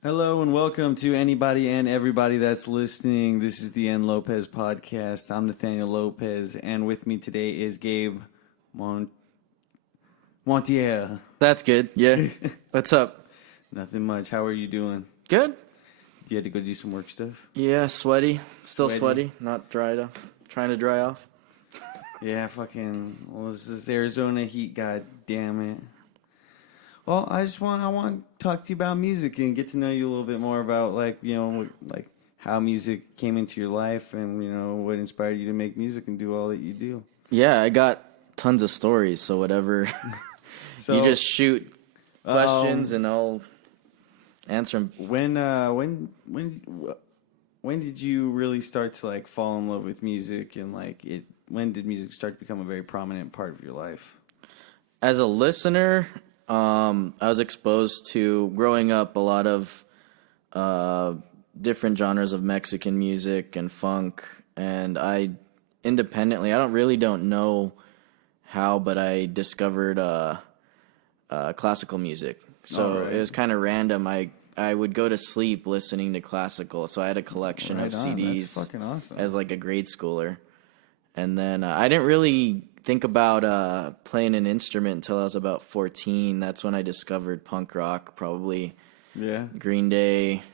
Hello and welcome to anybody and everybody that's listening. This is the Lopez Podcast. I'm Nathaniel Lopez, and with me today is Gabe Montiel. That's good. Yeah. What's up? Nothing much. How are you doing? Good. You had to go do some work stuff? Yeah, sweaty. Still sweaty. Not dried off. Trying to dry off. Yeah, well, this is Arizona heat, god damn it. Well, I want to talk to you about music and get to know you a little bit more about how music came into your life and what inspired you to make music and do all that you do. Yeah, I got tons of stories, so whatever. So, you just shoot questions and I'll answer them. When did you really start to fall in love with music and when did music start to become a very prominent part of your life? As a listener, I was exposed to, growing up, a lot of different genres of Mexican music and funk, and I independently, I don't know how, but I discovered classical music. So It was kind of random. I would go to sleep listening to classical, so I had a collection of CDs. That's fucking awesome. As like a grade schooler. And then I didn't really think about playing an instrument until I was about 14. That's when I discovered punk rock, probably. Yeah. Green Day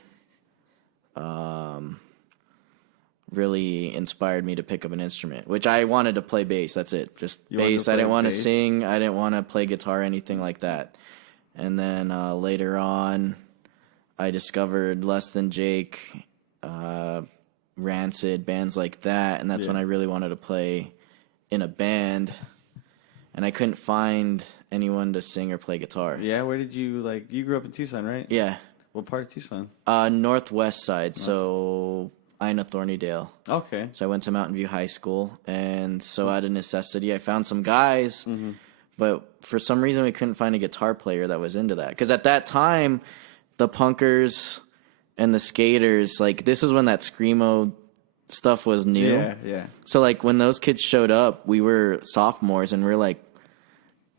really inspired me to pick up an instrument, which I wanted to play bass. That's it. Just bass. I didn't want to sing. I didn't want to play guitar or anything like that. And then later on, I discovered Less Than Jake, Rancid, bands like that, and that's when I really wanted to play in a band, and I couldn't find anyone to sing or play guitar. Yeah, where did you you grew up in Tucson, right? Yeah. What part of Tucson? Northwest side, so Ina Thornydale. Okay. So I went to Mountain View High School, and so out of necessity, I found some guys, but for some reason we couldn't find a guitar player that was into that, because at that time, the punkers and the skaters, this is when that screamo stuff was new. Yeah. So, when those kids showed up, we were sophomores, and we're like,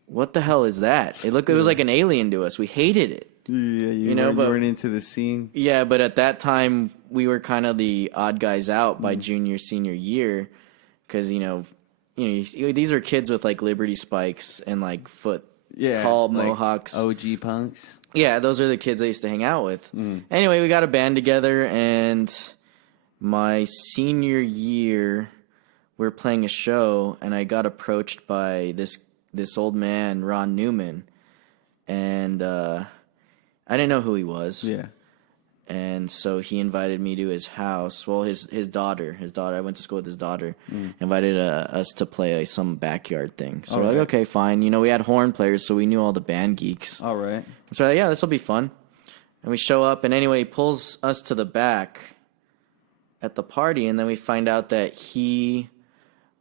what the hell is that? It was like an alien to us. We hated it. Yeah, you weren't into the scene. Yeah, but at that time, we were kind of the odd guys out by junior, senior year, because, these are kids with, Liberty spikes and, tall mohawks. OG punks. Yeah, those are the kids I used to hang out with. Anyway, we got a band together, and my senior year, we were playing a show, and I got approached by this old man, Ron Newman, and I didn't know who he was. Yeah. And so he invited me to his house. Well, his daughter, I went to school with his daughter, invited us to play some backyard thing. So we're like, okay, fine. We had horn players, so we knew all the band geeks. All right. So we're like, yeah, this will be fun. And we show up, and anyway, he pulls us to the back at the party, and then we find out that he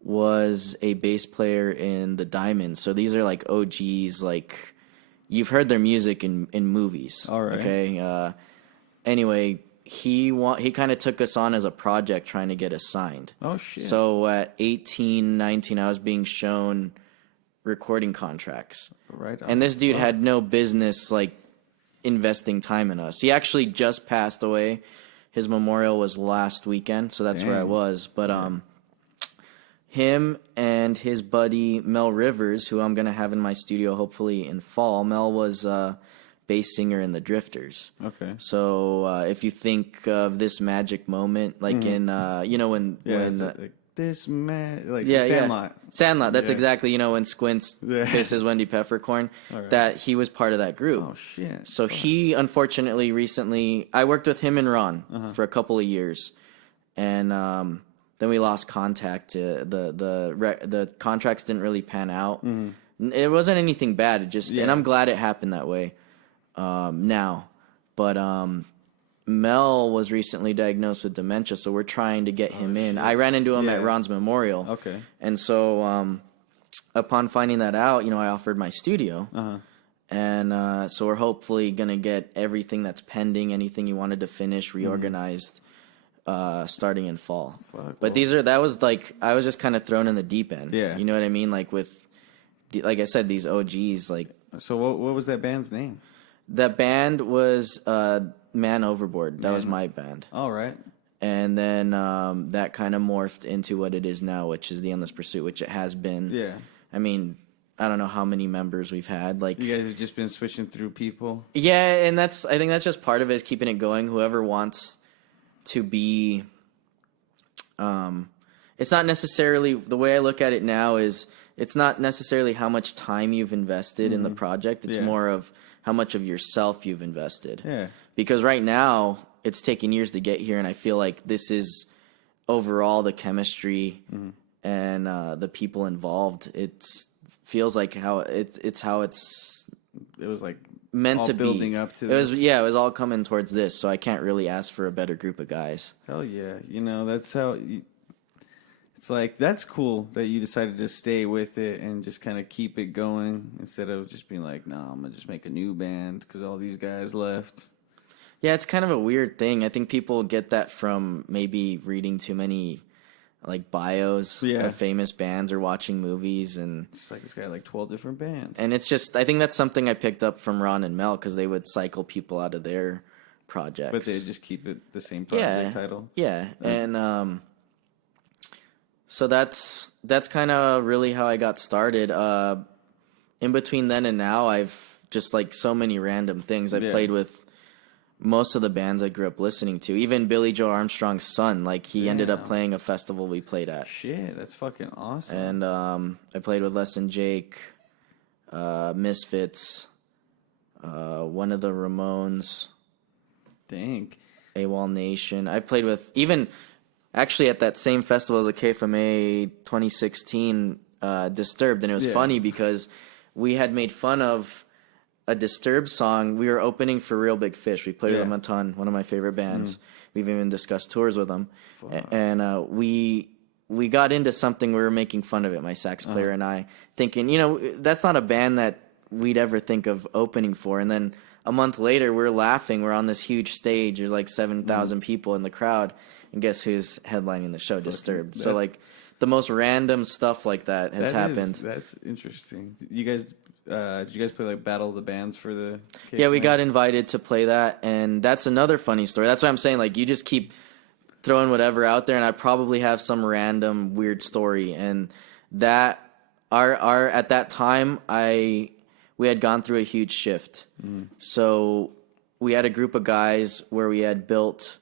was a bass player in the Diamonds. So these are OGs, you've heard their music in movies. All right. Okay. Anyway, he kind of took us on as a project trying to get us signed. Oh, shit. So at 18, 19, I was being shown recording contracts. Right on. And this dude had no business, investing time in us. He actually just passed away. His memorial was last weekend, so that's where I was. But him and his buddy Mel Rivers, who I'm going to have in my studio hopefully in fall. Mel was bass singer in the Drifters. Okay. So if you think of this magic moment, in this man, Sandlot. Sandlot. That's exactly when Squints kisses Wendy Peppercorn. Right. That he was part of that group. Oh shit! So he unfortunately recently, I worked with him and Ron for a couple of years, and then we lost contact. The contracts didn't really pan out. It wasn't anything bad. It just, and I'm glad it happened that way. Now, but Mel was recently diagnosed with dementia, so we're trying to get him in. I ran into him at Ron's memorial. Okay. And so upon finding that out, I offered my studio. And so we're hopefully going to get everything that's pending, anything you wanted to finish, reorganized, starting in fall. But I was just kind of thrown in the deep end. Yeah. You know what I mean? Like I said, these OGs, So what was that band's name? The band was Man Overboard. That was my band. All right. And then that kind of morphed into what it is now, which is the Endless Pursuit, which it has been. Yeah. I mean, I don't know how many members we've had. Like, you guys have just been switching through people. Yeah, and I think that's just part of it, is keeping it going. Whoever wants to be, it's not necessarily, the way I look at it now is, it's not necessarily how much time you've invested in the project. It's more of how much of yourself you've invested. Yeah. Because right now, it's taken years to get here, and I feel like this is overall the chemistry and the people involved. It feels like how it's how it's. It was like meant all to building be. Up to it this. It was all coming towards this. So I can't really ask for a better group of guys. Hell yeah, that's how. It's like, that's cool that you decided to stay with it and just kind of keep it going instead of just being like, nah, I'm gonna just make a new band because all these guys left. Yeah, it's kind of a weird thing. I think people get that from maybe reading too many like bios of famous bands or watching movies, and it's like, this guy had like 12 different bands. And it's just, I think that's something I picked up from Ron and Mel, because they would cycle people out of their projects. But they just keep it the same project title. Yeah, and so that's kind of really how I got started. In between then and now, I've just like so many random things. I've played with most of the bands I grew up listening to. Even Billy Joe Armstrong's son, like, he ended up playing a festival we played at. Shit, that's fucking awesome. And I played with Less Than Jake, Misfits, one of the Ramones. Dang. AWOL Nation. I played with, even actually at that same festival as a KFMA 2016, Disturbed. And it was funny because we had made fun of a Disturbed song. We were opening for Real Big Fish. We played with them a ton, one of my favorite bands. We've even discussed tours with them. And we got into something, we were making fun of it, my sax player and I, thinking, that's not a band that we'd ever think of opening for. And then a month later, we're laughing. We're on this huge stage. There's like 7,000 people in the crowd. And guess who's headlining the show? Disturbed. So, like, the most random stuff like that has happened. That's interesting. You guys... did you guys play like Battle of the Bands for the KFMA? Yeah, we got invited to play that, and that's another funny story. That's what I'm saying. Like, you just keep throwing whatever out there, and I probably have some random weird story. And that our at that time, we had gone through a huge shift. So we had a group of guys where we had built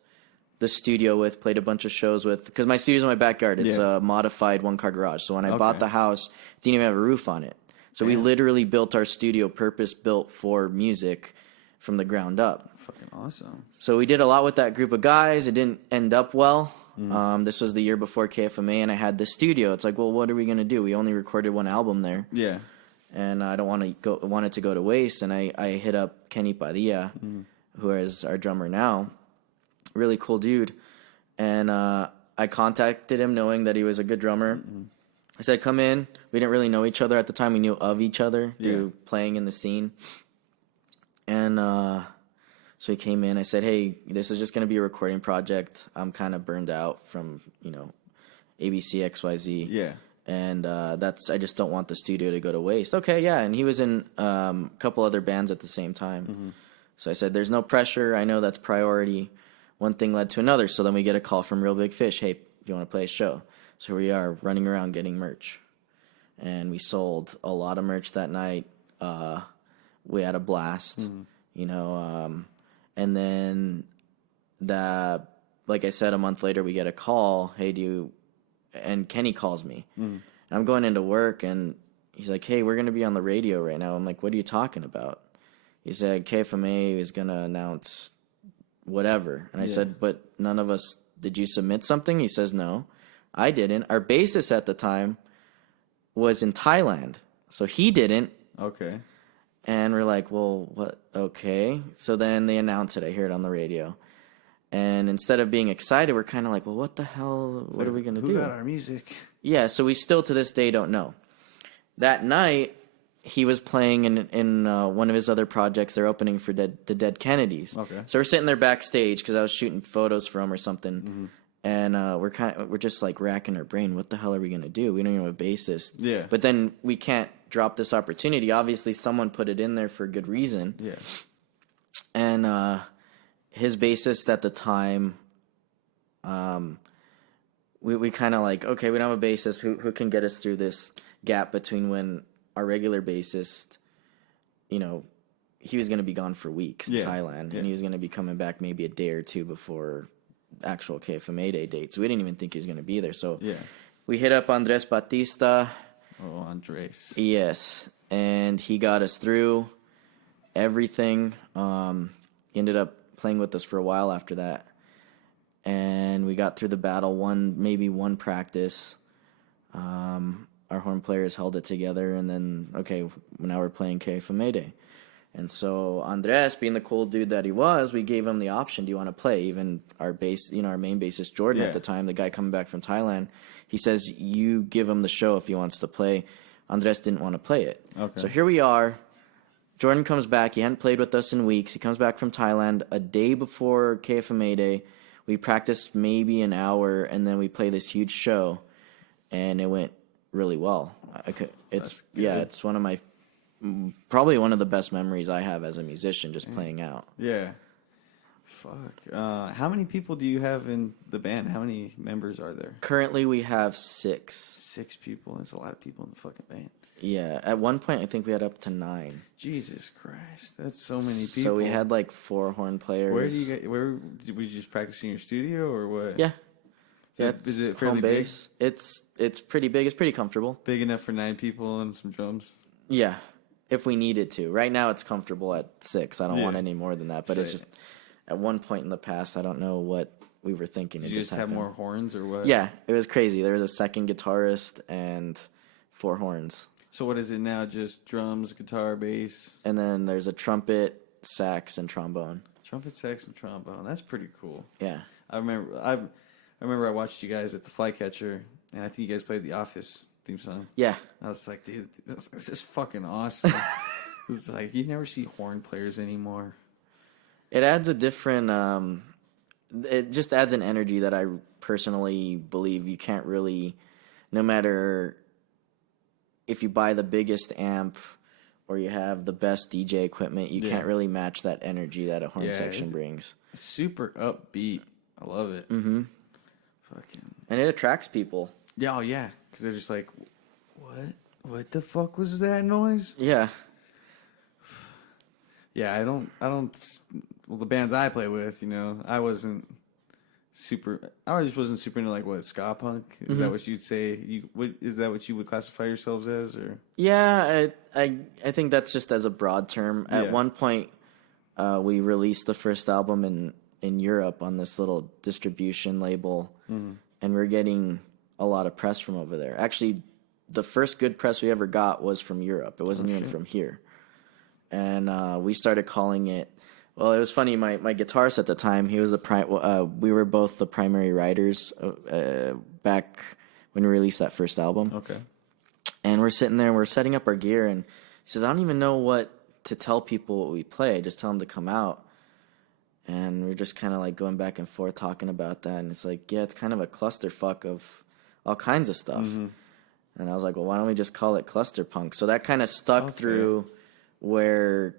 the studio with, played a bunch of shows with, because my studio's in my backyard. It's a modified one-car garage. So when I bought the house, it didn't even have a roof on it. So we literally built our studio purpose-built for music from the ground up. Fucking awesome. So we did a lot with that group of guys. It didn't end up well. This was the year before KFMA, and I had the studio. It's like, well, what are we going to do? We only recorded one album there. Yeah. And I don't want it to go to waste. And I hit up Kenny Padilla, who is our drummer now. Really cool dude. And I contacted him knowing that he was a good drummer. I said, come in. We didn't really know each other at the time. We knew of each other through playing in the scene. And so he came in. I said, hey, this is just going to be a recording project. I'm kind of burned out from, ABC, XYZ. Yeah. And I just don't want the studio to go to waste. Okay, yeah. And he was in a couple other bands at the same time. So I said, there's no pressure. I know that's priority. One thing led to another. So then we get a call from Real Big Fish. Hey, do you want to play a show? So we are running around getting merch. And we sold a lot of merch that night. We had a blast, and then like I said, a month later, we get a call. Hey, and Kenny calls me. And I'm going into work, and he's like, hey, we're going to be on the radio right now. I'm like, what are you talking about? He said, KFMA is going to announce whatever. And I said, but none of us, did you submit something? He says, no, I didn't. Our bassist at the time was in Thailand, so he didn't. Okay. And we're like, well, what? Okay. So then they announce it. I hear it on the radio. And instead of being excited, we're kind of like, well, what the hell? What are we going to do? Who got our music? Yeah, so we still to this day don't know. That night, he was playing in one of his other projects. They're opening for the Dead Kennedys. Okay. So we're sitting there backstage because I was shooting photos for him or something. And we're just like racking our brain. What the hell are we going to do? We don't even have a bassist. Yeah. But then we can't drop this opportunity. Obviously, someone put it in there for a good reason. Yeah. And his bassist at the time, we kind of like, okay, we don't have a bassist who can get us through this gap between when our regular bassist, you know, he was going to be gone for weeks in Thailand, and he was going to be coming back maybe a day or two before actual KFMA Day date. So we didn't even think he was going to be there. So we hit up Andres Batista. Oh, Andres. Yes, and he got us through everything. He ended up playing with us for a while after that, and we got through the battle maybe one practice. Our horn players held it together, and then okay, now we're playing KFMA Day. And so Andres, being the cool dude that he was, we gave him the option: do you want to play? Even our our main bassist Jordan at the time, the guy coming back from Thailand, he says, you give him the show if he wants to play. Andres didn't want to play it. Okay. So here we are. Jordan comes back. He hadn't played with us in weeks. He comes back from Thailand a day before KFMA Day. We practiced maybe an hour, and then we play this huge show, and it went really well. It's one of my probably one of the best memories I have as a musician, just playing out. Yeah. Fuck. How many people do you have in the band? How many members are there? Currently, we have 6. 6 people. That's a lot of people in the fucking band. Yeah. At one point, I think we had up to 9. Jesus Christ. That's so many people. So we had like 4 horn players. Were you just practicing in your studio or what? Yeah. Yeah, is it fairly big? It's pretty big. It's pretty comfortable. Big enough for 9 people and some drums? Yeah. If we needed to. Right now it's comfortable at 6. I don't want any more than that. But it's just at one point in the past, I don't know what we were thinking. Did you just have more horns or what? Yeah, it was crazy. There was a second guitarist and 4 horns. So what is it now? Just drums, guitar, bass? And then there's a trumpet, sax, and trombone. Trumpet, sax, and trombone. That's pretty cool. Yeah. I remember I watched you guys at the Flycatcher, and I think you guys played the Office theme song. Yeah. I was like, dude, this is fucking awesome. It's like, you never see horn players anymore. It adds a different, it just adds an energy that I personally believe you can't really, no matter if you buy the biggest amp or you have the best DJ equipment, you can't really match that energy that a horn section brings. Super upbeat. I love it. Mm-hmm. Fucking. And it attracts people. Yeah, yeah. Because they're just like, what the fuck was that noise? Yeah. Yeah, I don't, well, the bands I play with, I wasn't super into like what, ska punk? Is that what you'd say? Is that what you would classify yourselves as, or? Yeah, I think that's just as a broad term. At one point, we released the first album in Europe on this little distribution label, and we're getting a lot of press from over there. Actually, the first good press we ever got was from Europe. It wasn't even from here. And we started calling it. Well, it was funny. My guitarist at the time, he was we were both the primary writers back when we released that first album. Okay. And we're sitting there, and we're setting up our gear, and he says, "I don't even know what to tell people what we play. Just tell them to come out." And we're just kind of like going back and forth talking about that, and it's like, yeah, it's kind of a clusterfuck of all kinds of stuff. Mm-hmm. And I was like, well, why don't we just call it cluster punk? So that kind of stuck through. Where,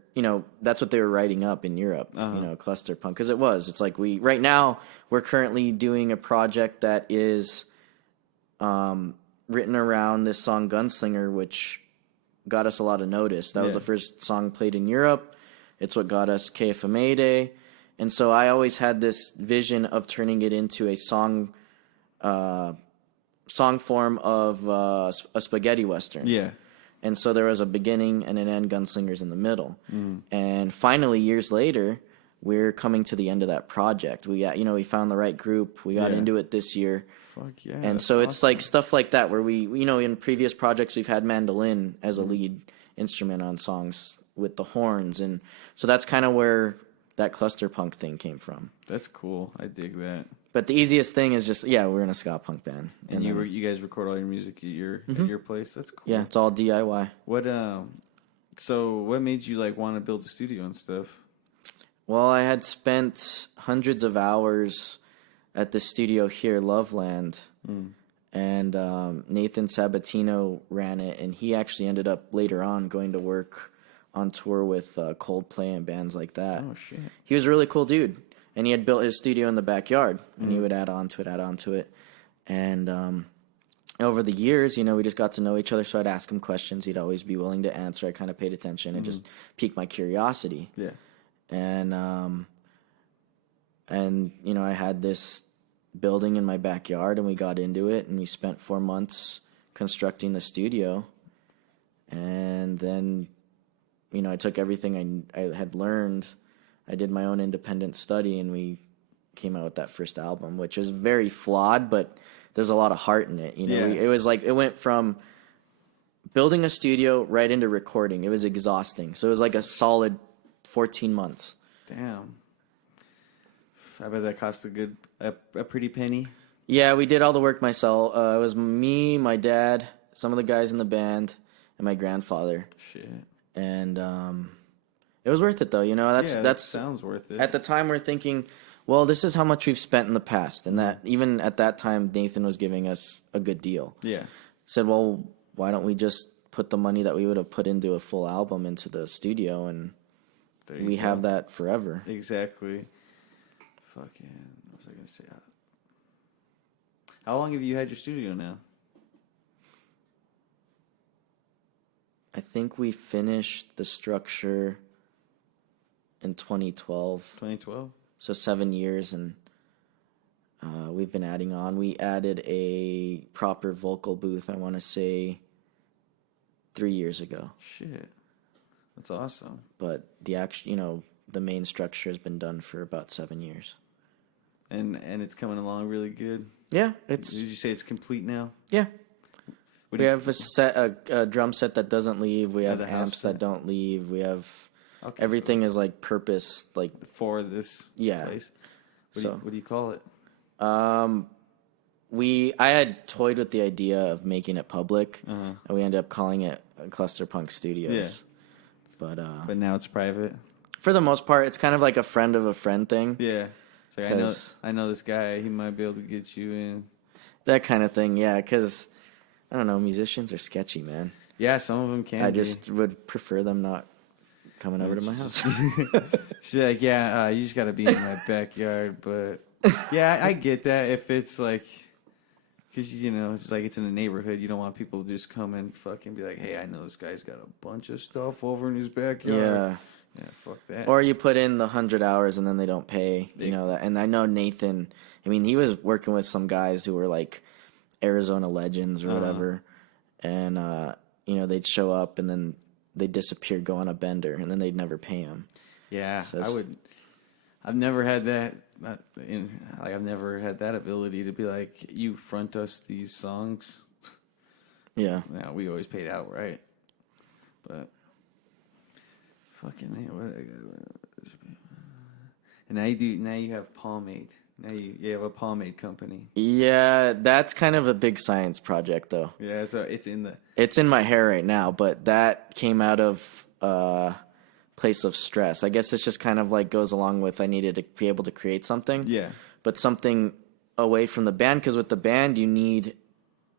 that's what they were writing up in Europe, cluster punk. Because it was. It's like right now, we're currently doing a project that is written around this song Gunslinger, which got us a lot of notice. That was the first song played in Europe. It's what got us KFMA Day. And so I always had this vision of turning it into a song form of a spaghetti western. Yeah. And so there was a beginning and an end, Gunslingers in the middle. Mm. And finally, years later, we're coming to the end of that project. We found the right group. We got into it this year. Fuck yeah. And so it's like stuff like that where we in previous projects, we've had mandolin as a lead instrument on songs with the horns. And so that's kind of where that cluster punk thing came from. That's cool. I dig that. But the easiest thing is just, we're in a ska punk band. And you guys record all your music at your place? That's cool. Yeah, it's all DIY. So what made you want to build a studio and stuff? Well, I had spent hundreds of hours at the studio here, Loveland, and Nathan Sabatino ran it, and he actually ended up later on going to work on tour with Coldplay and bands like that. Oh, shit. He was a really cool dude. And he had built his studio in the backyard, and he would add on to it. And over the years, we just got to know each other, so I'd ask him questions. He'd always be willing to answer. I kind of paid attention and just piqued my curiosity. Yeah. And I had this building in my backyard, and we got into it, and we spent 4 months constructing the studio. And then, I took everything I had learned. I did my own independent study, and we came out with that first album, which is very flawed, but there's a lot of heart in it. It was like, it went from building a studio right into recording. It was exhausting. So it was like a solid 14 months. Damn. I bet that cost a pretty penny. Yeah, we did all the work myself. It was me, my dad, some of the guys in the band, and my grandfather. Shit. And it was worth it, though. That sounds worth it. At the time, we're thinking, well, this is how much we've spent in the past. And that even at that time, Nathan was giving us a good deal. Yeah. Said, well, why don't we just put the money that we would have put into a full album into the studio, and we have that forever. Exactly. Fucking, what was I going to say? How long have you had your studio now? I think we finished the structure in 2012. 2012? So 7 years, and we've been adding on. We added a proper vocal booth, I want to say, 3 years ago. Shit. That's awesome. But the main structure has been done for about 7 years. And it's coming along really good? Yeah. Did you say it's complete now? Yeah. We have a drum set that doesn't leave. We have amps that don't leave. We have... Okay, everything is like purpose, like for this place. What do you call it? I had toyed with the idea of making it public, and we ended up calling it Cluster Punk Studios. Yeah. But now it's private. For the most part, it's kind of like a friend of a friend thing. Yeah. So I know this guy. He might be able to get you in. That kind of thing, yeah. Because I don't know, musicians are sketchy, man. Yeah, some of them can. I just would prefer them not coming over to my house. She's like, you just got to be in my backyard. But, yeah, I get that if it's like, because, it's like it's in a neighborhood. You don't want people to just come and fucking be like, hey, I know this guy's got a bunch of stuff over in his backyard. Yeah. Yeah, fuck that. Or you put in the 100 hours and then they don't pay. That. And I know Nathan, he was working with some guys who were like Arizona legends or whatever. And, they'd show up and then they disappeared, go on a bender, and then they'd never pay him. Yeah, so I've never had that. I've never had that ability to be like, you front us these songs. Yeah. Yeah, we always paid outright. But fucking, and now you have Pomade. Now you have a pomade company. Yeah, that's kind of a big science project, though. Yeah, it's in my hair right now, but that came out of a place of stress. I guess it's just kind of like goes along with I needed to be able to create something. Yeah. But something away from the band, because with the band you need,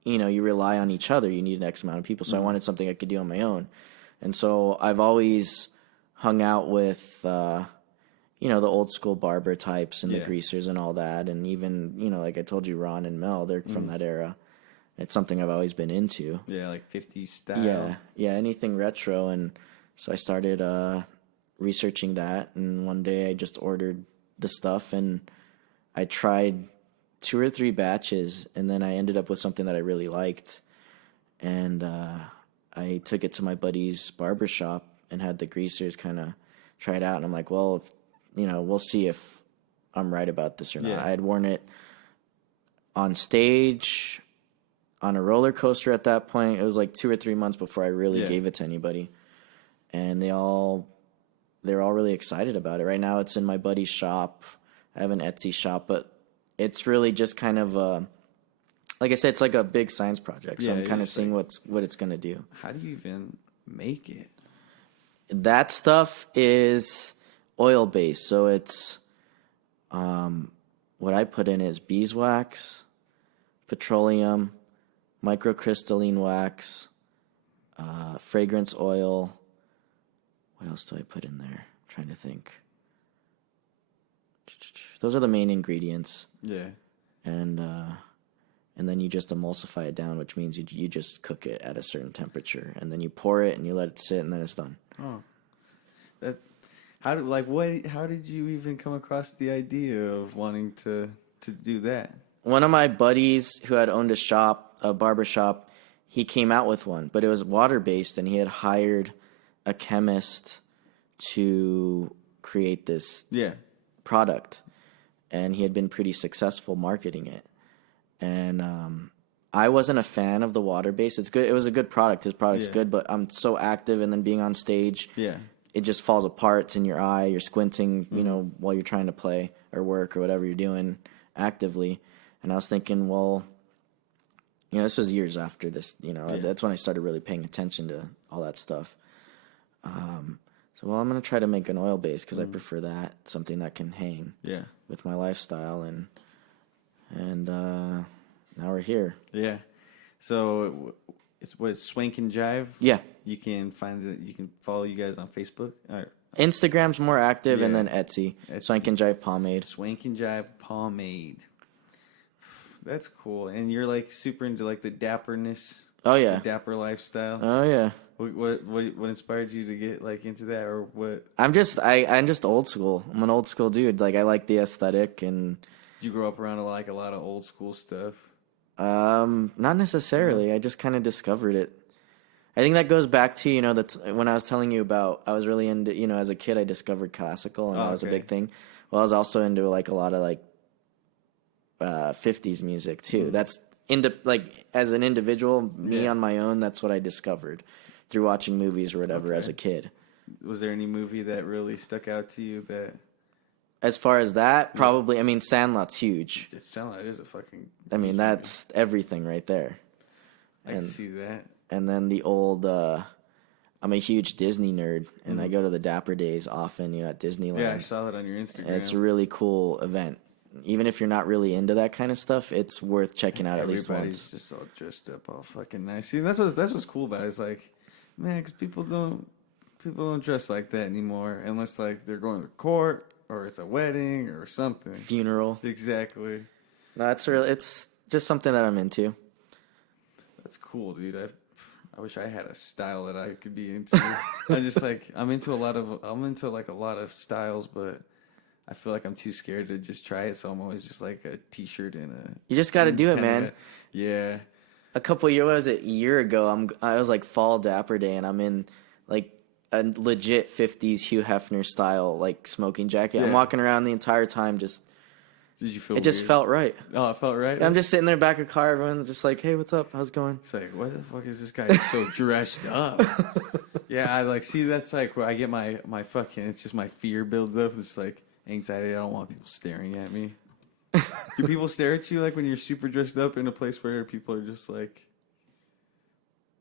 you rely on each other. You need an X amount of people. So I wanted something I could do on my own. And so I've always hung out with... the old school barber types and the greasers and all that. And even, like I told you, Ron and Mel, they're from that era. It's something I've always been into. Yeah, like 50s style. Yeah, anything retro. And so I started researching that. And one day I just ordered the stuff and I tried 2 or 3 batches. And then I ended up with something that I really liked. And I took it to my buddy's barber shop and had the greasers kind of try it out. And I'm like, well, we'll see if I'm right about this or not. I had worn it on stage, on a roller coaster at that point. It was like 2 or 3 months before I really gave it to anybody. And they're all really excited about it. Right now it's in my buddy's shop. I have an Etsy shop, but it's really just kind of like I said, it's like a big science project. So I'm kind of seeing what it's going to do. How do you even make it? That stuff is oil based, so it's what I put in is beeswax, petroleum, microcrystalline wax, fragrance oil. What else do I put in there? I'm trying to think. those are the main ingredients. Yeah. And then you just emulsify it down, which means you just cook it at a certain temperature, and then you pour it and you let it sit, and then it's done. Oh, how did you even come across the idea of wanting to do that? One of my buddies who had owned a barber shop, he came out with one, but it was water based, and he had hired a chemist to create this product, and he had been pretty successful marketing it. And I wasn't a fan of the water base. It's good. It was a good product. His product's good, but I'm so active, and then being on stage, it just falls apart. It's in your eye. You're squinting, while you're trying to play or work or whatever you're doing actively. And I was thinking, well, this was years after this. That's when I started really paying attention to all that stuff. I'm gonna try to make an oil base because I prefer that, something that can hang with my lifestyle, and now we're here. Yeah. So it's Swank N Jive? Yeah. You can you can follow you guys on Facebook. Instagram's more active, and then Etsy. Swank N Jive Pomade. Swank N Jive Pomade. That's cool. And you're like super into like the dapperness. Oh yeah. The dapper lifestyle. Oh yeah. What inspired you to get like into that, or what? I'm just old school. I'm an old school dude. Like I like the aesthetic. And did you grow up around a lot of old school stuff? Not necessarily. I just kind of discovered it. I think that goes back to, that's when I was telling you about, I was really into, as a kid I discovered classical, and that was a big thing. Well, I was also into like a lot of like 50s music too. That's as an individual, me on my own, that's what I discovered through watching movies or whatever as a kid. Was there any movie that really stuck out to you that? As far as that, probably, Sandlot's huge. Sandlot is a fucking... that's everything right there. I can see that. And then the old... I'm a huge Disney nerd, and I go to the Dapper Days often, at Disneyland. Yeah, I saw that on your Instagram. And it's a really cool event. Even if you're not really into that kind of stuff, it's worth checking out at least once. Everybody's just all dressed up, all fucking nice. See, that's what's cool about it. It's like, man, because people don't dress like that anymore unless like they're going to court or it's a wedding or something. Funeral. Exactly. No, it's just something that I'm into. That's cool, dude. I wish I had a style that I could be into. I'm into a lot of styles, but I feel like I'm too scared to just try it, so I'm always just like a t-shirt and a... You just got to do it, man. Yeah. A year ago, I was like fall Dapper Day, and I'm in like a legit 50s Hugh Hefner style like smoking jacket. I'm walking around the entire time just... Did you feel it just felt right. Oh, it felt right? I'm just sitting there back of the car, everyone just like, hey, what's up? How's it going? It's like, what the fuck is this guy so dressed up? Yeah, I like, see, that's like where I get my fucking, it's just my fear builds up. It's like anxiety. I don't want people staring at me. Do people stare at you like when you're super dressed up in a place where people are just like...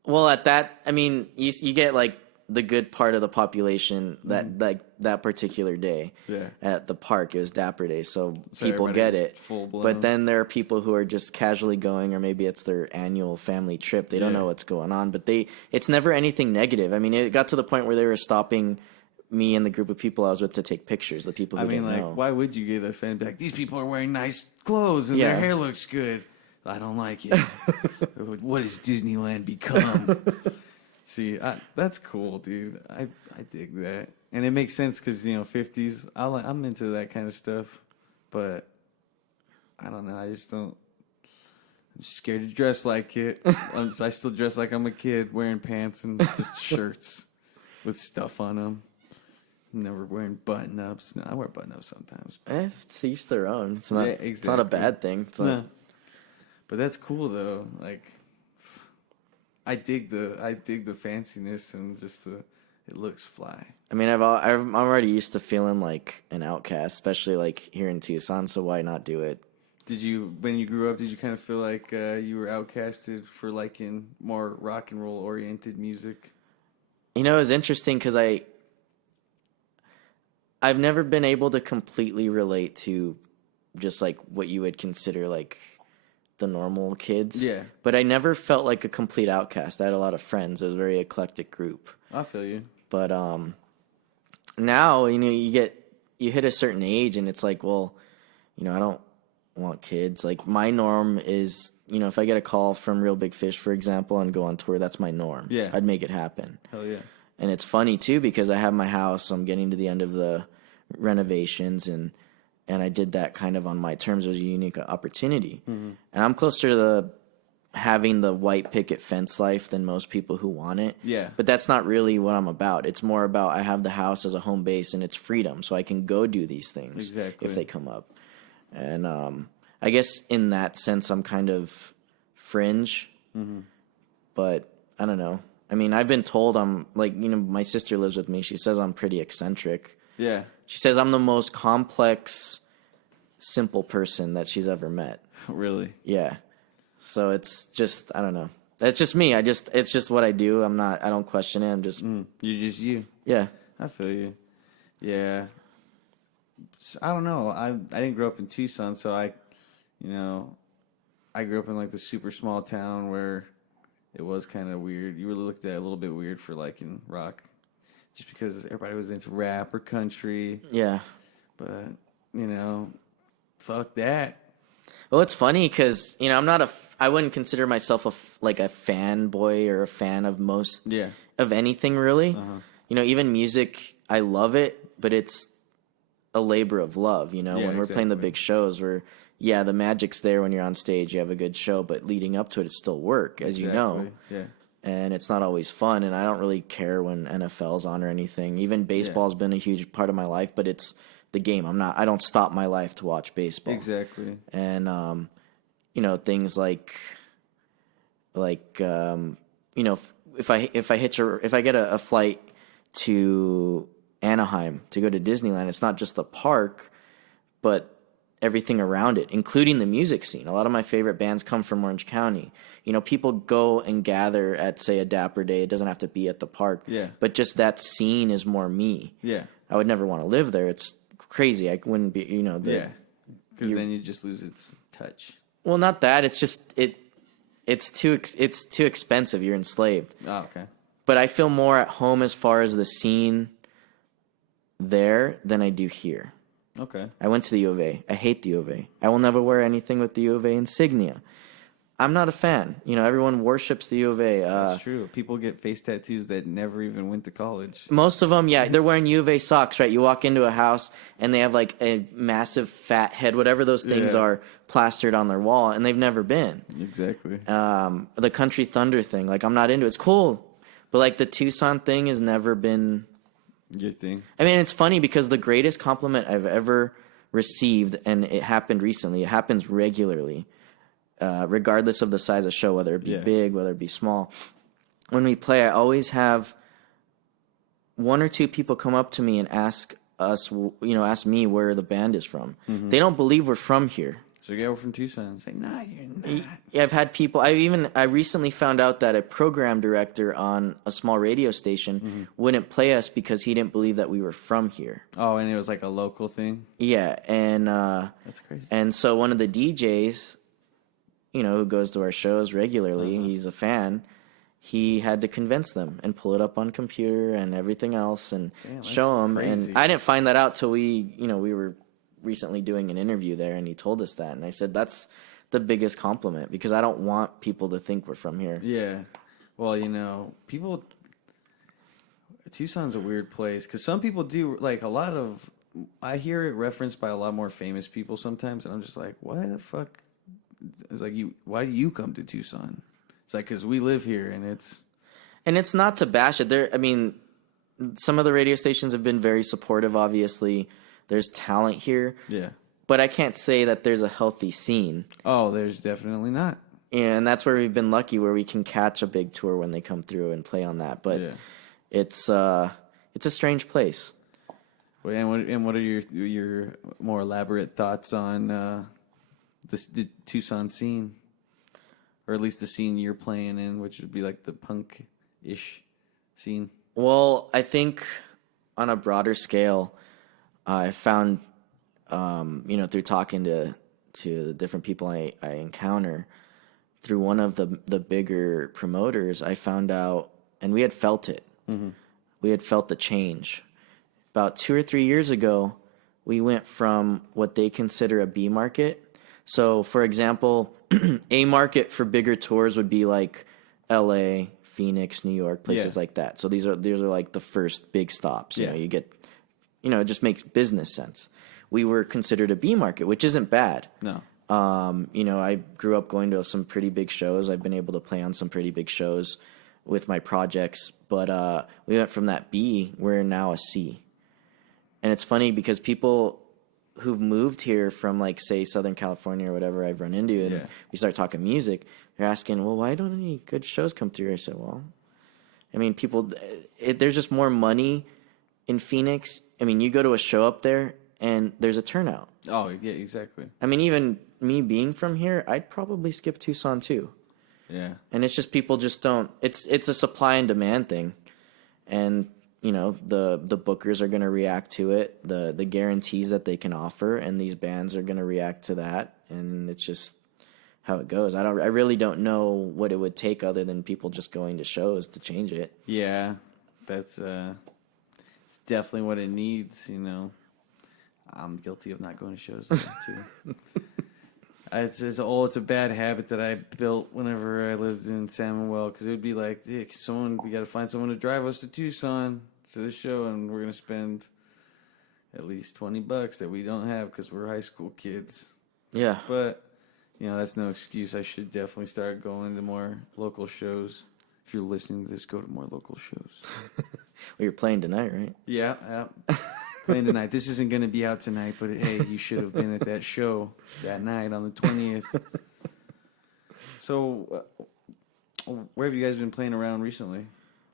Well, at that, you get like the good part of the population that like that particular day at the park. It was Dapper Day, so people get it. But then there are people who are just casually going, or maybe it's their annual family trip. They don't know what's going on, but it's never anything negative. It got to the point where they were stopping me and the group of people I was with to take pictures. The people who didn't know. Why would you get offended? Be like, these people are wearing nice clothes and their hair looks good. I don't like it. What has Disneyland become? See, that's cool, dude. I dig that, and it makes sense because 50s. I'm into that kind of stuff, but I don't know. I just don't. I'm scared to dress like it. I still dress like I'm a kid, wearing pants and just shirts with stuff on them. Never wearing button ups. No, I wear button ups sometimes. It's to each their own. It's not. It's not a bad thing. It's not. But that's cool though. Like, I dig the fanciness and just it looks fly. I'm already used to feeling like an outcast, especially like here in Tucson. So why not do it? Did you, when you grew up, did you kind of feel like you were outcasted for liking more rock and roll oriented music? It was interesting because I've never been able to completely relate to just like what you would consider like the normal kids. Yeah. But I never felt like a complete outcast. I had a lot of friends. It was a very eclectic group. I feel you. But now, you you hit a certain age and it's like, well, I don't want kids. Like my norm is, if I get a call from Real Big Fish, for example, and go on tour, that's my norm. Yeah. I'd make it happen. Hell yeah. And it's funny too, because I have my house, I'm getting to the end of the renovations, and I did that kind of on my terms. It was a unique opportunity. And I'm closer to having the white picket fence life than most people who want it. Yeah. But that's not really what I'm about. It's more about I have the house as a home base and it's freedom, so I can go do these things if they come up. And I guess in that sense, I'm kind of fringe. But I don't know. I mean, I've been told I'm like, my sister lives with me. She says I'm pretty eccentric. Yeah. She says I'm the most complex, simple person that she's ever met. Really? Yeah. So it's just, I don't know. It's just me. It's just what I do. I don't question it. I'm just. You're just you. Yeah. I feel you. Yeah. I don't know. I didn't grow up in Tucson, so I grew up in like the super small town where it was kind of weird. You were looked at a little bit weird for liking rock, just because everybody was into rap or country. Yeah. But fuck that. Well, it's funny because I wouldn't consider myself a fanboy or a fan of of anything really. Even music, I love it, but it's a labor of love. When we're playing the big shows, where the magic's there when you're on stage, you have a good show, but leading up to it, it's still work, as you know. Yeah. And it's not always fun, and I don't really care when NFL's on or anything. Even baseball's been a huge part of my life, but it's the game. I don't stop my life to watch baseball. Exactly. And things like if I get a flight to Anaheim to go to Disneyland, it's not just the park, but everything around it, including the music scene. A lot of my favorite bands come from Orange County. People go and gather at, say, a Dapper Day. It doesn't have to be at the park. Yeah. But just that scene is more me. Yeah. I would never want to live there. It's crazy. I wouldn't be, yeah. Because then you just lose its touch. Well, not that. It's just, it's too expensive. You're enslaved. Oh, okay. But I feel more at home as far as the scene there than I do here. Okay. I went to the U of A. I hate the U of A. I will never wear anything with the U of A insignia. I'm not a fan. Everyone worships the U of A. That's true. People get face tattoos that never even went to college. Most of them, they're wearing U of A socks, right? You walk into a house and they have like a massive fat head, whatever those things are, plastered on their wall, and they've never been. Exactly. The Country Thunder thing, like I'm not into it. It's cool, but like the Tucson thing has never been your thing. I mean, it's funny because the greatest compliment I've ever received, and it happened recently, it happens regularly, regardless of the size of the show, whether it be big, whether it be small. When we play, I always have one or two people come up to me and ask me where the band is from. They don't believe we're from here. So you go from Tucson. It's like, nah, you're not. Yeah, I've had people. I recently found out that a program director on a small radio station wouldn't play us because he didn't believe that we were from here. Oh, and it was like a local thing. Yeah, and that's crazy. And so one of the DJs, who goes to our shows regularly, he's a fan. He had to convince them and pull it up on computer and everything else and show them. Crazy. And I didn't find that out till we were recently doing an interview there, and he told us that, and I said that's the biggest compliment because I don't want people to think we're from here. Yeah, well, Tucson's a weird place because some people do like a lot of. I hear it referenced by a lot more famous people sometimes, and I'm just like, why the fuck? It's like why do you come to Tucson? It's like because we live here, and it's not to bash it. I mean, some of the radio stations have been very supportive. Obviously, there's talent here. Yeah. But I can't say that there's a healthy scene. Oh, there's definitely not. And that's where we've been lucky, where we can catch a big tour when they come through and play on that. But it's a strange place. And what are your more elaborate thoughts on the Tucson scene, or at least the scene you're playing in, which would be like the punk-ish scene? Well, I think on a broader scale, I found, through talking to the different people I encounter, through one of the bigger promoters, I found out, and we had felt it. We had felt the change. About 2 or 3 years ago, we went from what they consider a B market. So, for example, A market for bigger tours would be like LA, Phoenix, New York, places like that. So these are like the first big stops. You know, you get, it just makes business sense. We were considered a B market, which isn't bad. No. I grew up going to some pretty big shows. I've been able to play on some pretty big shows with my projects, but we went from that B, we're now a C. And it's funny because people who've moved here from, like, say, Southern California or whatever I've run into, and we start talking music, they're asking, well, why don't any good shows come through? I said, well, I mean, there's just more money in Phoenix. I mean, you go to a show up there, and there's a turnout. Oh, yeah, exactly. I mean, even me being from here, I'd probably skip Tucson, too. Yeah. And it's just people just don't... It's a supply and demand thing. And... the bookers are going to react to it, the guarantees that they can offer, and these bands are going to react to that, and it's just how it goes. I really don't know what it would take other than people just going to shows to change it. Yeah, that's it's definitely what it needs. I'm guilty of not going to shows too. It's a bad habit that I built whenever I lived in San Manuel, because it would be like, we got to find someone to drive us to Tucson to the show, and we're gonna spend at least $20 that we don't have because we're high school kids. Yeah, but that's no excuse. I should definitely start going to more local shows. If you're listening to this, go to more local shows. Well, you're playing tonight, right? Yeah. Playing tonight. This isn't going to be out tonight, but hey, you should have been at that show that night on the 20th. So, where have you guys been playing around recently?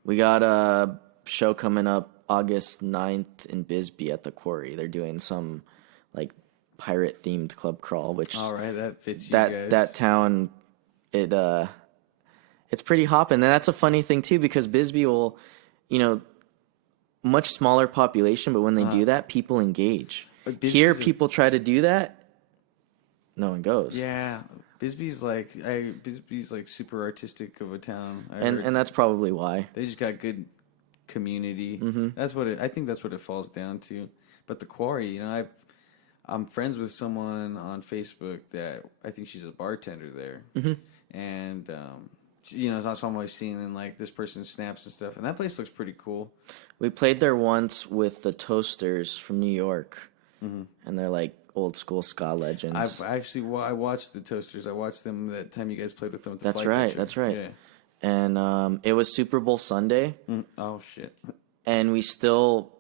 We got a show coming up August 9th in Bisbee at the Quarry. They're doing some, like, pirate-themed club crawl, which... All right, that fits you guys. That town, it's pretty hopping. And that's a funny thing, too, because Bisbee will, much smaller population, but when they do that, people engage. Here, people try to do that, no one goes. Yeah, Bisbee's like super artistic of a town, and that's probably why they just got good community. Mm-hmm. I think that's what it falls down to. But the Quarry, I'm friends with someone on Facebook that I think she's a bartender there, and that's what I'm always seeing in, like, this person's snaps and stuff. And that place looks pretty cool. We played there once with the Toasters from New York. And they're, like, old school ska legends. I watched the Toasters. I watched them that time you guys played with them. At the That's right. Yeah. And it was Super Bowl Sunday. Oh, shit. And it was still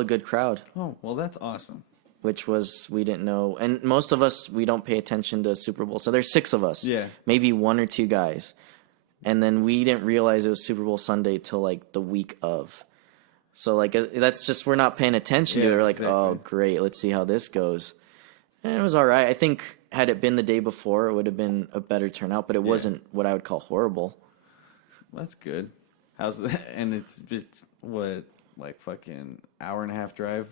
a good crowd. Oh, well, that's awesome. Which we didn't know. And most of us, we don't pay attention to Super Bowl. So there's 6 of us. Yeah. Maybe 1 or 2 guys. And then we didn't realize it was Super Bowl Sunday till, like, the week of. So, like, that's just, we're not paying attention to it. We're like, exactly. Oh, great, let's see how this goes. And it was all right. I think had it been the day before, it would have been a better turnout. But it wasn't what I would call horrible. Well, that's good. How's that? And it's just, what, like, fucking hour-and-a-half drive?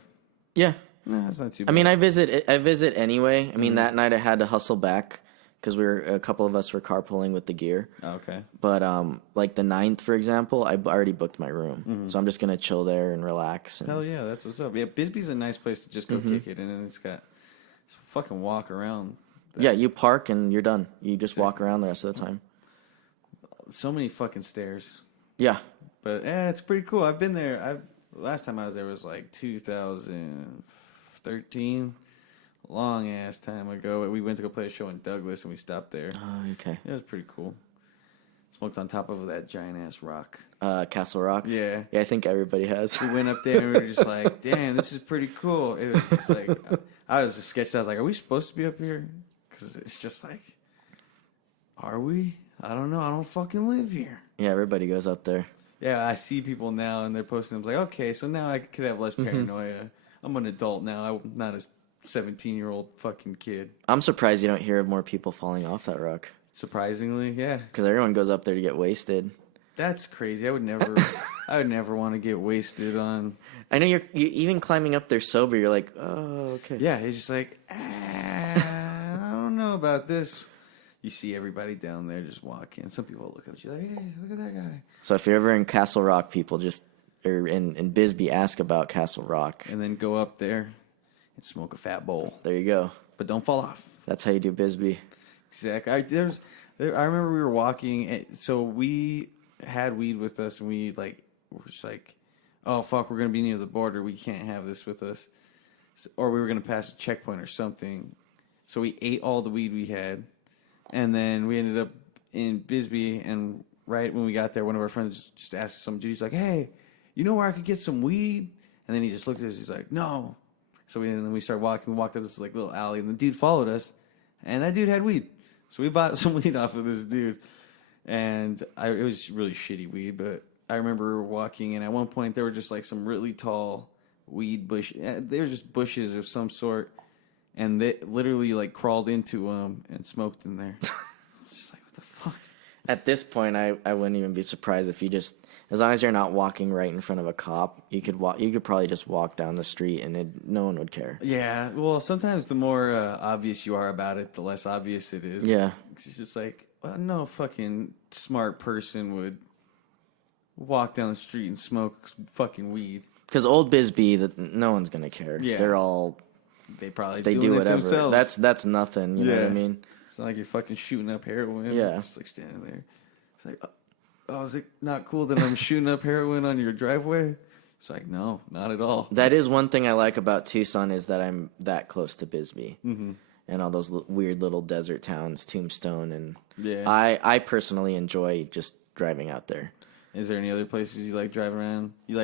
Yeah. No, that's not too bad. I mean, I visit anyway. I mean, that night I had to hustle back because a couple of us were carpooling with the gear. Oh, okay. But like the 9th, for example, I already booked my room, so I'm just gonna chill there and relax. Hell yeah, that's what's up. Yeah, Bisbee's a nice place to just go kick it, and then it's got fucking walk around. Yeah, you park and you're done. You just walk around the rest of the time. So many fucking stairs. Yeah, but it's pretty cool. I've been there. Last time I was there was like 2013, long ass time ago. We went to go play a show in Douglas, and we stopped there. Oh, okay. It was pretty cool. Smoked on top of that giant ass rock. Castle Rock. Yeah. Yeah, I think everybody has. We went up there and we were just like, "Damn, this is pretty cool." It was just like, I was sketched out. I was like, "Are we supposed to be up here?" Because it's just like, are we? I don't know. I don't fucking live here. Yeah, everybody goes up there. Yeah, I see people now, and they're posting. I'm like, okay, so now I could have less paranoia. I'm an adult now. I'm not a 17-year-old fucking kid. I'm surprised you don't hear of more people falling off that rock. Surprisingly, yeah. Because everyone goes up there to get wasted. That's crazy. I would never want to get wasted on. I know you even climbing up there sober. You're like, oh, okay. Yeah, it's just like, I don't know about this. You see everybody down there just walking. Some people look at you like, hey, look at that guy. So if you're ever in Castle Rock, people or in Bisbee, ask about Castle Rock. And then go up there. and smoke a fat bowl. There you go. But don't fall off. That's how you do Bisbee. Exactly. I remember we were walking, so we had weed with us, and we were just like, oh fuck, we're gonna be near the border. We can't have this with us, or we were gonna pass a checkpoint or something. So we ate all the weed we had, and then we ended up in Bisbee. And right when we got there, one of our friends just asked some dude, he's like, "Hey, you know where I could get some weed?" And then he just looked at us. He's like, "No." So we started walking. We walked up this little alley, and the dude followed us, and that dude had weed. So we bought some weed off of this dude, and it was really shitty weed. But I remember walking, and at one point there were just like some really tall weed bush. They were just bushes of some sort, and they literally like crawled into them and smoked in there. It's just like, what the fuck? At this point, I wouldn't even be surprised if you just, as long as you're not walking right in front of a cop, you could probably just walk down the street and no one would care. Yeah, well, sometimes the more obvious you are about it, the less obvious it is. Yeah. It's just like, well, no fucking smart person would walk down the street and smoke fucking weed. Because Old Bisbee, no one's gonna care. Yeah. They probably do whatever. themselves. That's nothing. You know what I mean? It's not like you're fucking shooting up heroin. Yeah. Just like standing there. It's like, oh, is it not cool that I'm shooting up heroin on your driveway? It's like, no, not at all. That is one thing I like about Tucson is that I'm that close to Bisbee. Mm-hmm. And all those weird little desert towns, Tombstone, and I personally enjoy just driving out there. Is there any other places you like driving around? You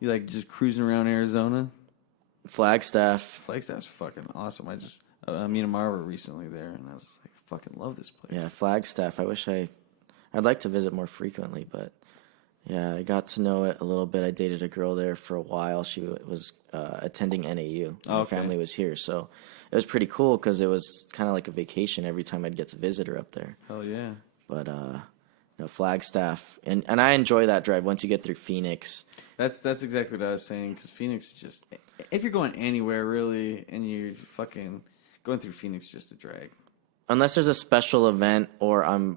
like just cruising around Arizona? Flagstaff. Flagstaff's fucking awesome. Me and Amara were recently there, and I was like, I fucking love this place. Yeah, Flagstaff. I'd like to visit more frequently, but yeah, I got to know it a little bit. I dated a girl there for a while. She was attending NAU. Her family was here, so it was pretty cool because it was kind of like a vacation every time I'd get to visit her up there. Hell yeah. But Flagstaff, and I enjoy that drive once you get through Phoenix. That's exactly what I was saying, because Phoenix is just, if you're going anywhere really, and you're fucking going through Phoenix, just a drag. Unless there's a special event, or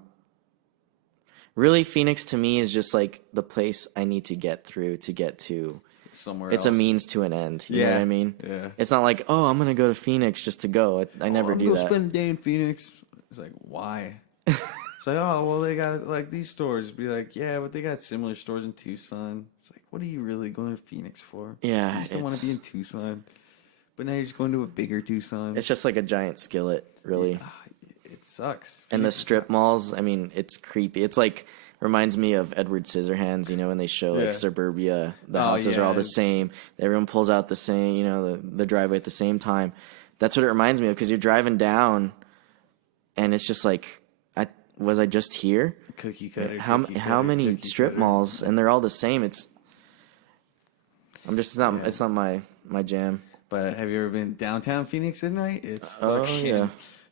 really, Phoenix to me is just like the place I need to get through to get to somewhere It's else. a means to an end. You know what I mean? Yeah. It's not like, oh, I'm going to go to Phoenix just to go. I never do that. I'm going to spend a day in Phoenix. It's like, why? It's like, oh, well, they got like these stores. Be like, yeah, but they got similar stores in Tucson. It's like, what are you really going to Phoenix for? Yeah. You just don't want to be in Tucson. But now you're just going to a bigger Tucson. It's just like a giant skillet, really. Yeah, it sucks. And the strip malls, I mean, it's creepy. It's like, reminds me of Edward Scissorhands, you know, when they show like suburbia, the houses are all the same. Everyone pulls out the same, you know, the driveway at the same time. That's what it reminds me of, because you're driving down and it's just like, was I just here? Cookie cutter. How many strip malls, and they're all the same? It's not my jam. But have you ever been downtown Phoenix at night? It's fucking.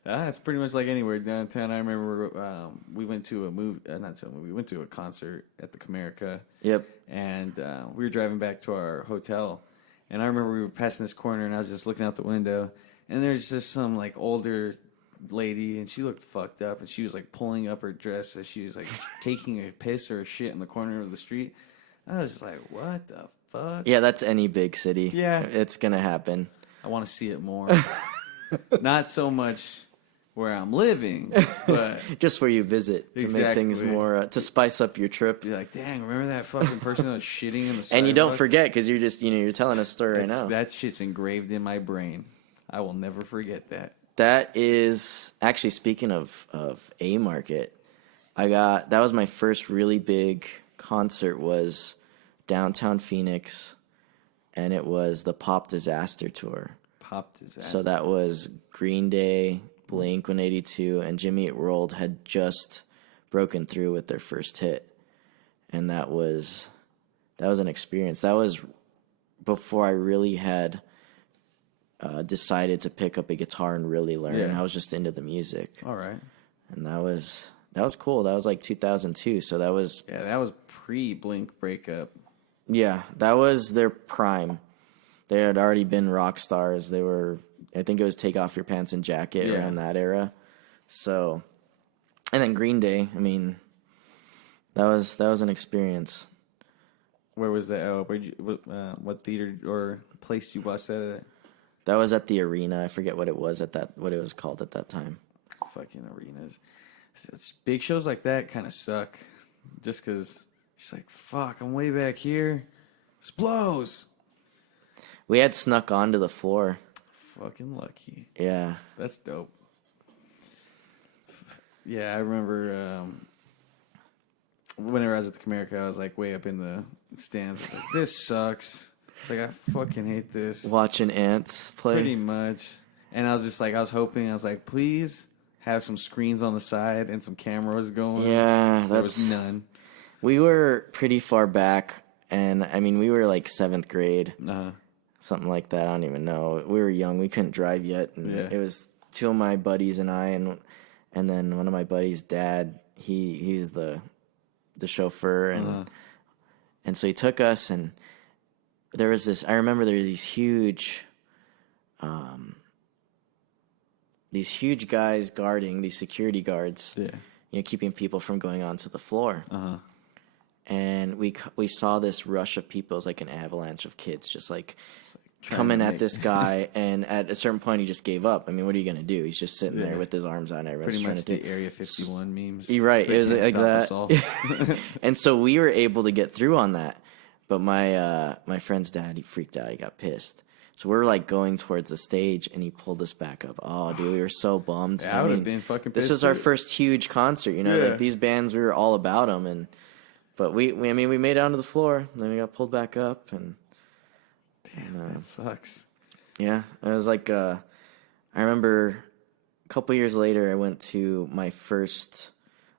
Yeah. It's pretty much like anywhere downtown. I remember we went to a movie, not to a movie. We went to a concert at the Comerica. Yep. And we were driving back to our hotel, and I remember we were passing this corner, and I was just looking out the window, and there's just some like older lady, and she looked fucked up, and she was like pulling up her dress as she was like taking a piss or a shit in the corner of the street. I was just like, what the fuck? Yeah, that's any big city. Yeah. It's gonna happen. I want to see it more. Not so much where I'm living, but just where you visit to make things more to spice up your trip. Be like, dang, remember that fucking person that was shitting in the sidewalk? And you don't forget, because you're just you're telling a story right now. That shit's engraved in my brain. I will never forget that. That is actually, speaking of A Market, that was my first really big concert, was downtown Phoenix, and it was the Pop Disaster Tour. Pop Disaster. So that was Green Day, Blink-182, and Jimmy Eat World had just broken through with their first hit, and that was an experience. That was before I really had decided to pick up a guitar and really learn. Yeah. I was just into the music. All right. And that was cool. That was like 2002. So that was pre-Blink breakup. Yeah, that was their prime. They had already been rock stars. They were, I think it was Take Off Your Pants and Jacket around that era. So, and then Green Day. I mean, that was an experience. Where was that? What theater or place you watched that at? That was at the arena. I forget what it was what it was called at that time. Fucking arenas. Big shows like that kind of suck. Just because she's like, fuck, I'm way back here. This blows. We had snuck onto the floor. Fucking lucky. Yeah. That's dope. Yeah, I remember whenever I was at the Comerica, I was like way up in the stands. I was like, this sucks. It's like, I fucking hate this. Watching ants play. Pretty much. And I was just like, I was like, please have some screens on the side and some cameras going. Yeah. There was none. We were pretty far back, and I mean, we were like 7th grade. Something like that. I don't even know. We were young. We couldn't drive yet. And it was 2 of my buddies and I, and then one of my buddies' dad. He's the chauffeur, and so he took us, and there was this. I remember there were these huge guys guarding, these security guards. Yeah. You know, keeping people from going onto the floor. And we saw this rush of people. It was like an avalanche of kids, just like coming at this guy. And at a certain point, he just gave up. I mean, what are you going to do? He's just sitting there with his arms out. And pretty much the Area 51 memes. You're right. It was like that. And so we were able to get through on that. But my friend's dad, he freaked out. He got pissed. So we're like going towards the stage, and he pulled us back up. Oh, dude, we were so bummed. Yeah, I would have been fucking pissed. This was our first huge concert, you know. Like these bands, we were all about them, but we made it onto the floor, and then we got pulled back up, and damn, that sucks. Yeah, it was like I remember a couple years later, I went to my first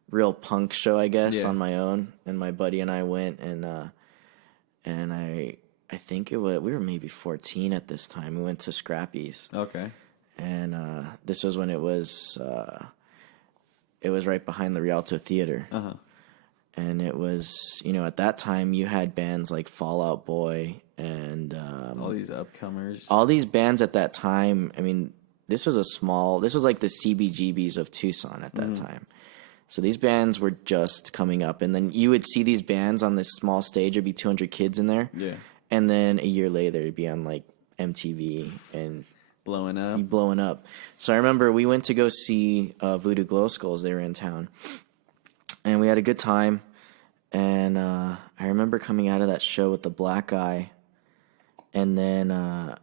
real punk show, I guess, on my own, and my buddy and I went, and I think we were maybe 14 at this time. We went to Scrappy's. Okay. And this was when it was right behind the Rialto Theater. And it was, you know, at that time you had bands like Fall Out Boy and all these upcomers. All these bands at that time. I mean, this was like the CBGBs of Tucson at that time. So these bands were just coming up, and then you would see these bands on this small stage. There'd be 200 kids in there. Yeah. And then a year later, it'd be on like MTV and blowing up. So I remember we went to go see Voodoo Glow Skulls. They were in town, and we had a good time. And I remember coming out of that show with the black eye, and then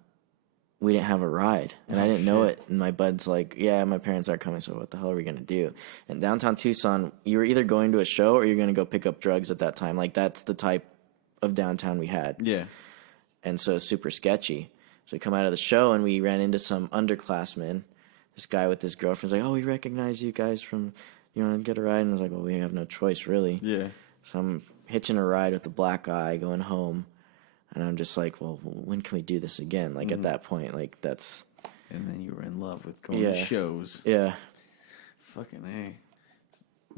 we didn't have a ride, and I didn't know it. And my bud's like, "Yeah, my parents aren't coming, so what the hell are we gonna do?" And downtown Tucson, you were either going to a show or you're gonna go pick up drugs at that time. Like that's the type of downtown we had. Yeah. And so it's super sketchy. So we come out of the show and we ran into some underclassmen. This guy with his girlfriend's like, "Oh, we recognize you guys from, you know, get a ride." And I was like, "Well, we have no choice, really." Yeah. So I'm hitching a ride with the black guy going home. And I'm just like, well, when can we do this again? Like at that point, like that's. And then you were in love with going to shows. Yeah. Fucking A.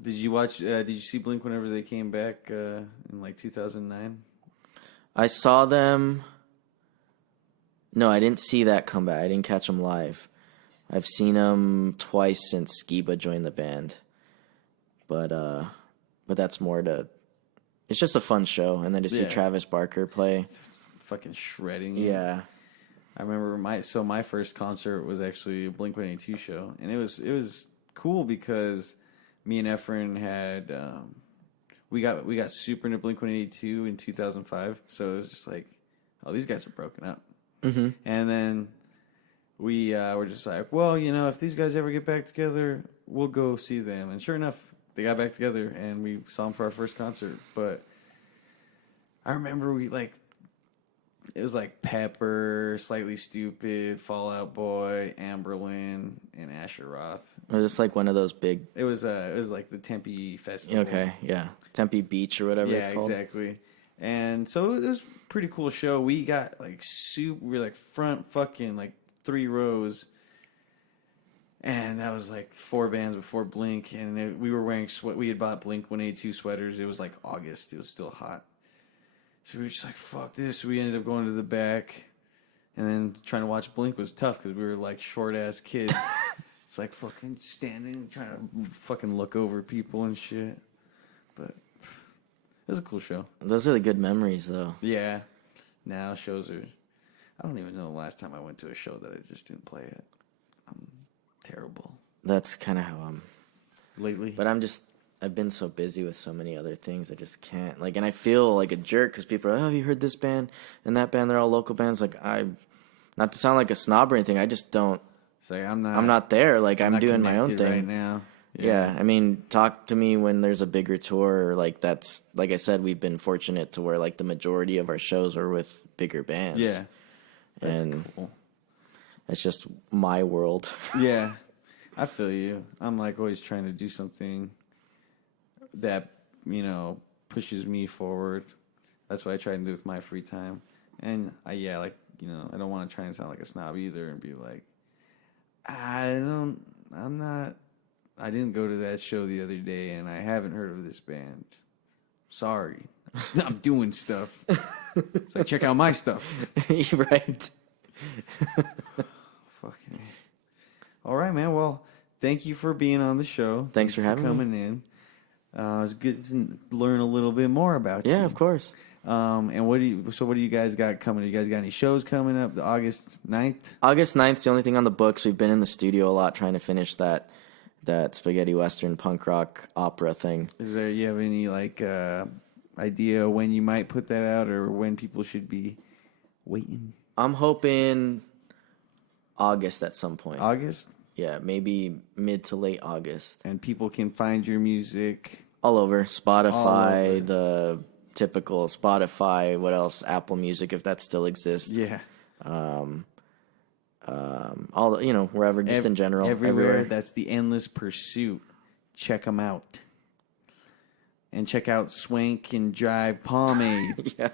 Did you watch, did you see Blink whenever they came back in like 2009? I saw them. No, I didn't see that comeback. I didn't catch them live. I've seen them twice since Skiba joined the band. But that's more to. It's just a fun show, and then to see Travis Barker play, it's fucking shredding. Yeah, I remember my first concert was actually a Blink-182 show, and it was cool because me and Efren had we got super into Blink-182 in 2005, so it was just like, oh, these guys are broken up, and then we were just like, well, you know, if these guys ever get back together, we'll go see them, and sure enough. They got back together, and we saw them for our first concert. But I remember it was like Pepper, Slightly Stupid, Fall Out Boy, Amberlin, and Asher Roth. It was just like one of those big. It was like the Tempe Festival. Okay, yeah, Tempe Beach or whatever it's called. Yeah, exactly. And so it was a pretty cool show. We got like we were like front fucking like 3 rows. And that was like 4 bands before Blink, and we were wearing we had bought Blink-182 sweaters. It was like August. It was still hot. So we were just like, fuck this. We ended up going to the back, and then trying to watch Blink was tough because we were like short-ass kids. It's like fucking standing, trying to fucking look over people and shit. But it was a cool show. Those are the good memories, though. Yeah. Now shows are... I don't even know the last time I went to a show that I just didn't play it. I'm terrible. That's kind of how I'm lately. But I've been so busy with so many other things, I just can't. Like, and I feel like a jerk because people are, oh, have you heard this band and that band? They're all local bands. Like, not to sound like a snob or anything, I just don't. It's like I'm not there. Like, I'm doing my own thing right now. Yeah, I mean, talk to me when there's a bigger tour. Like, that's, like I said, we've been fortunate to where, like, the majority of our shows are with bigger bands. Yeah. That's and cool. It's just my world. Yeah. I feel you. I'm, like, always trying to do something that, you know, pushes me forward. That's what I try to do with my free time. And, I don't want to try and sound like a snob either and be like, I didn't go to that show the other day, and I haven't heard of this band. Sorry. I'm doing stuff. So check out my stuff. Right. Fucking. All right, man. Well, thank you for being on the show. Thanks for having me. Coming in. It was good to learn a little bit more about you. Yeah, of course. And what do you guys got coming? You guys got any shows coming up? The August 9th? August 9th's the only thing on the books. We've been in the studio a lot trying to finish that spaghetti western punk rock opera thing. You have any idea when you might put that out or when people should be waiting? I'm hoping August at some point. August? Yeah, maybe mid to late August. And people can find your music all over Spotify, the typical Spotify, what else? Apple Music, if that still exists. Yeah. All wherever, just in general, everywhere. That's the Endless Pursuit. Check them out, and check out Swank N Jive Pomade. Yeah,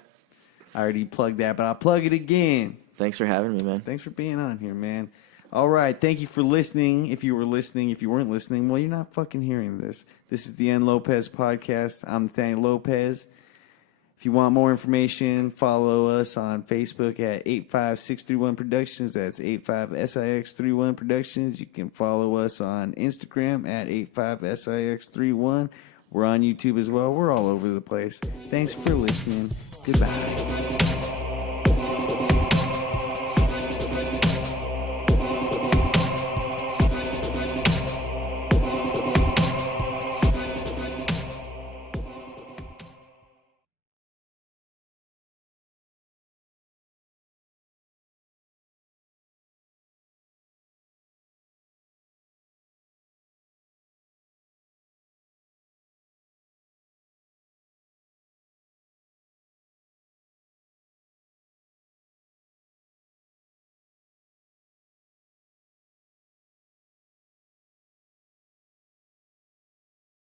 I already plugged that, but I'll plug it again. Thanks for having me, man. Thanks for being on here, man. All right, thank you for listening. If you were listening, if you weren't listening, well, you're not fucking hearing this. This is the Lopez Podcast. I'm Nathaniel Lopez. If you want more information, follow us on Facebook at 85631 Productions. That's 85SIX31 Productions. You can follow us on Instagram at 85SIX31. We're on YouTube as well. We're all over the place. Thanks for listening. Goodbye.